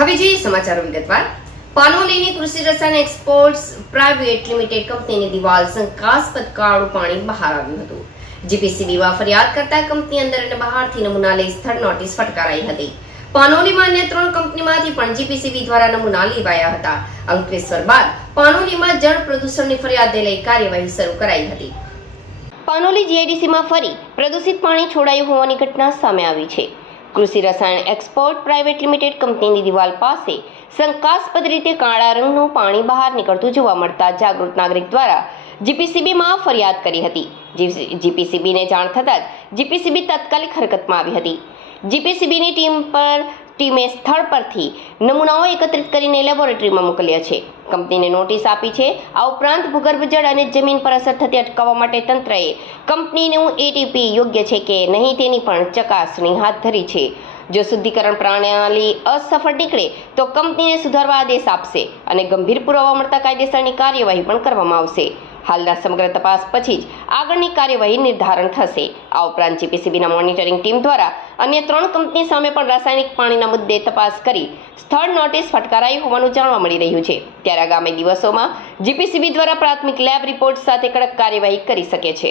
હવે જોઈએ સમાચારો વિગતવાર. પાનોલીની કૃષિ રસાયણ એક્સપોર્ટ્સ પ્રાઇવેટ લિમિટેડ કંપનીની દિવાલ શંકાસ્પદ કાળું પાણી બહાર આવ્યું હતું. જીપીસીબીમાં ફરિયાદ કરતા કંપની અંદર અને બહારથી નમૂના લઈ સ્થળ નોટિસ ફટકારાઈ હતી. પાનોલીમાં અન્ય ત્રણ કંપનીમાંથી પણ જીપીસીબી દ્વારા નમૂના લેવાયા હતા. અંકલેશ્વર બાદ પાનોલીમાં જળ પ્રદૂષણની ફરિયાદને લઈ કાર્યવાહી શરૂ કરાઈ હતી. પાનોલી જીઆઈડીસીમાં ફરી પ્રદૂષિત પાણી છોડાયું હોવાની ઘટના સામે આવી છે. કૃષિ રસાયણ એક્સપોર્ટ પ્રાઇવેટ લિમિટેડ કંપનીની દિવાલ પાસે શંકાસ્પદ રીતે કાળા રંગનું પાણી બહાર નીકળતું જોવા મળતા જાગૃત નાગરિક દ્વારા જીપીસીબીમાં ફરિયાદ કરી હતી. જીપીસીબીને જાણ થતાં જ જીપીસીબી તાત્કાલિક હરકતમાં આવી હતી. જીપીસીબીની ટીમ પર ટીમે સ્થળ પરથી નમૂનાઓ એકત્રિત કરીને લેબોરેટરીમાં મોકલ્યા છે. કંપનીને નોટિસ આપી છે, આ ઉપરાંત ભૂગર્ભ જળ અને જમીન પર અસર થતી અટકાવવા માટે તંત્રએ કંપનીનું એટીપી યોગ્ય છે કે નહીં તેની પણ ચકાસણી હાથ ધરી છે. જો શુદ્ધિકરણ પ્રણાલી અસફળ નીકળે, તો કંપનીને સુધારવા આદેશ આપશે અને ગંભીર પુરાવા મળતા કાયદેસરની કાર્યવાહી પણ કરવામાં આવશે. હાલના સમગ્ર તપાસ પછી જ આગળની કાર્યવાહી નિર્ધારણ થશે. આ ઉપરાંત જીપીસીબીના મોનિટરિંગ ટીમ દ્વારા અન્ય ત્રણ કંપની સામે પણ રાસાયણિક પાણીના મુદ્દે તપાસ કરી સ્થળ નોટિસ ફટકારાઈ હોવાનું જાણવા મળી રહ્યું છે. ત્યારે આગામી દિવસોમાં જીપીસીબી દ્વારા પ્રાથમિક લેબ રિપોર્ટ સાથે કડક કાર્યવાહી કરી શકે છે.